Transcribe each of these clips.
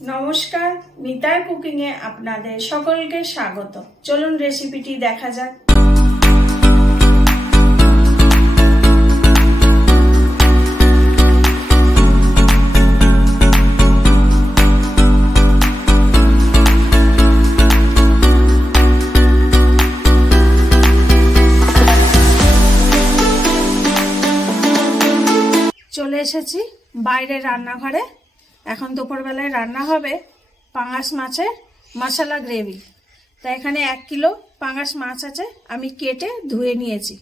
নমস্কার, মিতার কুকিং এ আপনাদের সকলকে স্বাগত। চলুন রেসিপিটি দেখা যাক। চলে এসেছি বাইরের রান্নাঘরে। এখন দুপুরবেলায় রান্না হবে পাঙ্গাস মাছের মশলা গ্রেভি। তাই এখানে 1 কিলো পাঙ্গাস মাছ আছে, আমি কেটে ধুয়ে নিয়েছি।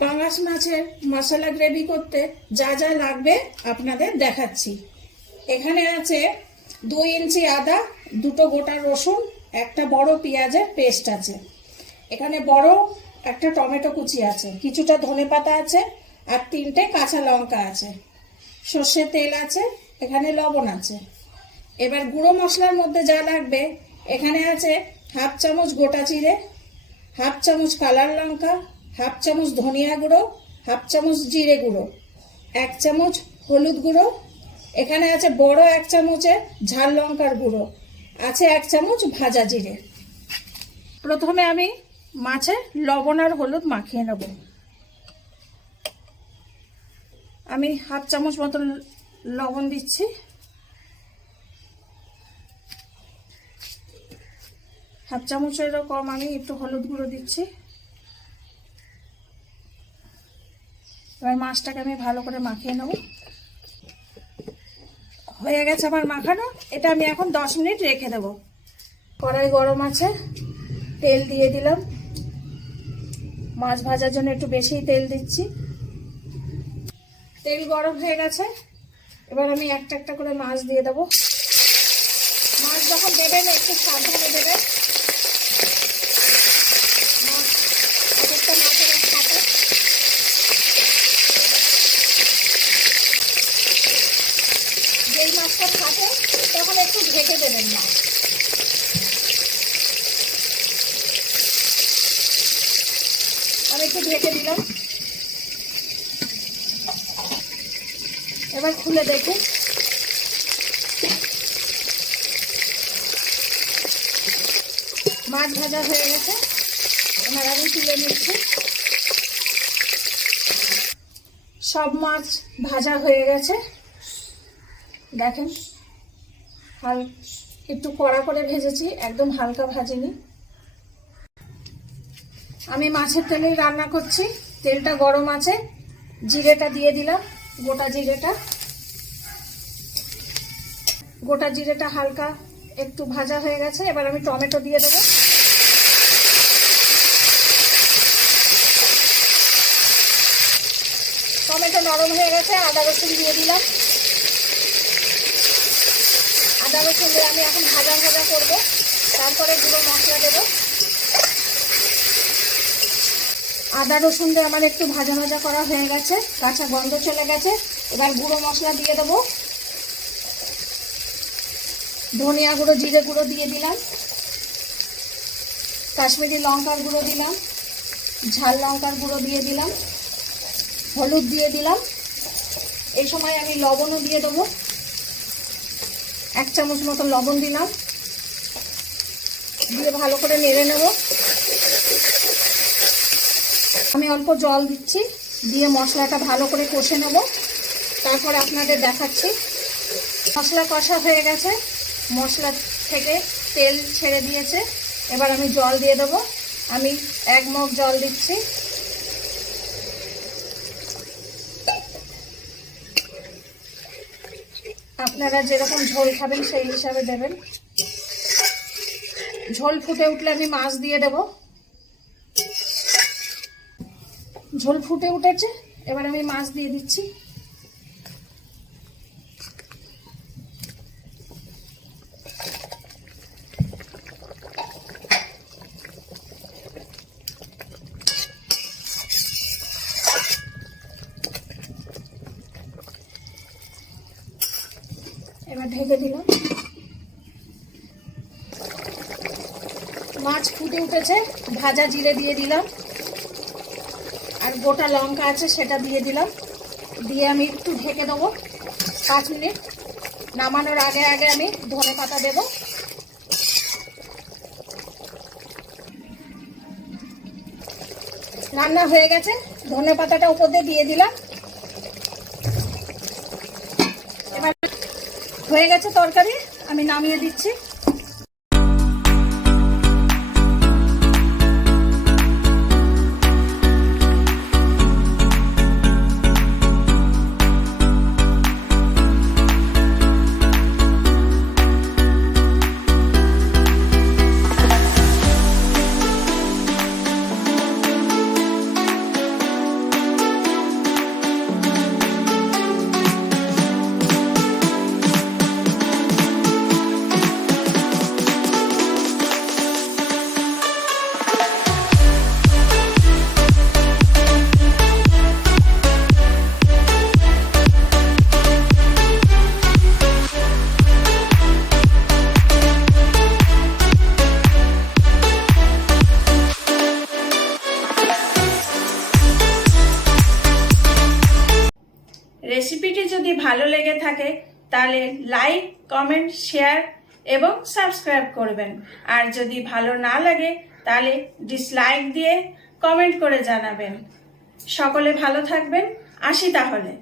পাঙ্গাস মাছের মশলা গ্রেভি করতে যা যা লাগবে আপনাদের দেখাচ্ছি। এখানে আছে 2 ইঞ্চি আদা, 2টো গোটা রসুন, একটা বড় পেঁয়াজের পেস্ট আছে। এখানে বড় একটা টমেটো কুচি আছে, কিছুটা ধনেপাতা আছে, আর 3টে কাঁচা লঙ্কা আছে। সর্ষের তেল আছে, এখানে লবণ আছে। এবার গুঁড়ো মশলার মধ্যে যা লাগবে, এখানে আছে 1/2 চামচ গোটা জিরে, 1/2 চামচ কালার লঙ্কা, 1/2 চামচ ধনিয়া গুঁড়ো, 1/2 চামচ জিরে গুঁড়ো, 1 চামচ হলুদ গুঁড়ো, এখানে আছে বড় 1 চামচের ঝাল লঙ্কার গুঁড়ো, আছে 1 চামচ ভাজা জিরে। প্রথমে আমি মাছে লবণ আর হলুদ মাখিয়ে নেব। আমি 1/2 চামচ মতো লবণ দিচ্ছি, 1/2 চামচেরও কম আমি একটু হলুদ গুঁড়ো দিচ্ছি। এবার মাছটাকে আমি ভালো করে মাখিয়ে নেব। হয়ে গেছে আমার মাখানো, এটা আমি এখন 10 মিনিট রেখে দেব। কড়াই গরম আছে, তেল দিয়ে দিলাম। মাছ ভাজার জন্য একটু বেশি তেল দিচ্ছি। তেল গরম হয়ে গেছে, এবার আমি একটা একটা করে মাছ দিয়ে দেবো। মাছ যখন দেবেন একটু সাবধানে দেবেন, একটা মাছের সাথে যেই মাছটা থাকে তখন একটু ঢেকে দেবেন মাছ। আমি একটু ঢেকে দিলাম। এবার খুলে দেখুন, মাছ ভাজা হয়ে গেছে। এবার আমি তুলে নিচ্ছি। সব মাছ ভাজা হয়ে গেছে, দেখেন। একটু কড়া করে ভেজেছি, একদম হালকা ভাজিনি। আমি মাছের তেলেই রান্না করছি। তেলটা গরম আছে, জিরেটা দিয়ে দিলাম, গোটা জিরেটা হালকা একটু ভাজা হয়ে গেছে। এবার আমি টমেটো দিয়ে দেবো। টমেটো নরম হয়ে গেছে, আদা রসুন দিয়ে দিলাম। আদা রসুন দিয়ে আমি এখন ভাজা করব, তারপরে গুঁড়ো মশলা দেব। আদা রসুন দিয়ে আমার একটু ভাজা করা হয়ে গেছে, কাঁচা গন্ধ চলে গেছে। এবার গুঁড়ো মশলা দিয়ে দেবো। ধনিয়া গুঁড়ো, জিরে গুঁড়ো দিয়ে দিলাম, কাশ্মীরি লঙ্কার গুঁড়ো দিলাম, ঝাল লঙ্কার গুঁড়ো দিয়ে দিলাম, হলুদ দিয়ে দিলাম। এই সময় আমি লবণও দিয়ে দেবো, 1 চামচ মতো লবণ দিলাম। দিয়ে ভালো করে নেড়ে নেব। আমি অল্প জল দিচ্ছি, দিয়ে মশলাটা ভালো করে কষে নেব, তারপর আপনাদের দেখাচ্ছি। মশলা কষা হয়ে গেছে, মশলা থেকে তেল ছেড়ে দিয়েছে। এবার আমি জল দিয়ে দেবো। আমি 1 মগ জল দিচ্ছি। আপনারা যেরকম ঝোল খাবেন সেই হিসাবে দেবেন। ঝোল ফুটে উঠলে আমি মাছ দিয়ে দেব। ঝোল ফুটে উঠেছে, এবার আমি মাছ দিয়ে দিচ্ছি। এবার ঢেকে দিলাম। মাছ ফুটে উঠেছে, ভাজা জিরে দিয়ে দিলাম, আর গোটা লঙ্কা আছে সেটা দিয়ে দিলাম। দিয়ে আমি একটু ঢেকে দেবো 5 মিনিট। নামানোর আগে আগে আমি ধনে পাতা দেব। রান্না হয়ে গেছে, ধনে পাতাটা উপর দিয়ে দিলাম। এবার হয়ে গেছে তরকারি, আমি নামিয়ে দিচ্ছি। রেসিপিটি যদি ভালো লেগে থাকে তাহলে লাইক, কমেন্ট, শেয়ার এবং সাবস্ক্রাইব করবেন। আর যদি ভালো না লাগে তাহলে ডিসলাইক দিয়ে কমেন্ট করে জানাবেন। সকলে ভালো থাকবেন, আসি তাহলে।